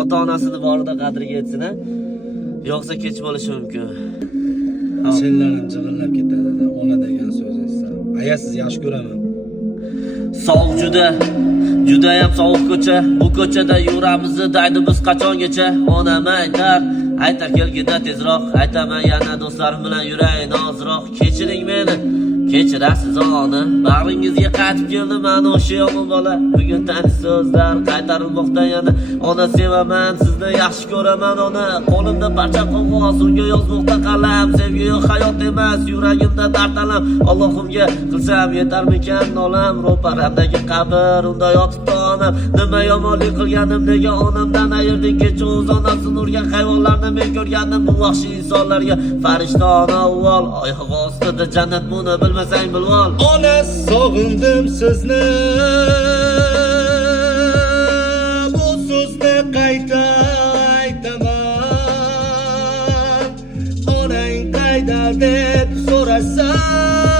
ota-onasini borida qadriga yetsin, yo'qsa kech bo'lishi mumkin. Senlarim jig'illab ketadi, ona degan so'z eshitsam. Aya siz yaxshi ko'raman. Sovuq judayam sovuq ko'cha. Bu ko'chada yuramiz deydi biz qachongacha. Onam aytar kelgida tezroq. Aytaman yana do'stlarim bilan yuray nozroq. Kechiring meni, kechirasiz ona. Bag'ringizga qaytib keldim men o'sha yomon bola. Bugun tanish so'zlar qaytarilmoqda yana. Ona sevaman, sizni yaxshi ko'raman ona. Qo'limda parcha qog'oz, unga yozmoqda qalam. Sevgi yo'q hayot emas, yuragimda dard alam. Allohimga qilsam yetarmikan nolam. Ro'paramdagi qabr, unda yotibdi onam. Nima yomonlik qilganim, nega onamdan ayirdik? Kecha o'z onasini urgan hayvonlarni men ko'rganim. Bu vahshiy insonlarga farishta ona uvol. Oyoq ostida jannat buni bilmasang bilvol. Ona sog'indim sizni, bu so'zni qayta aytaman. Onang qayda deb so'rasam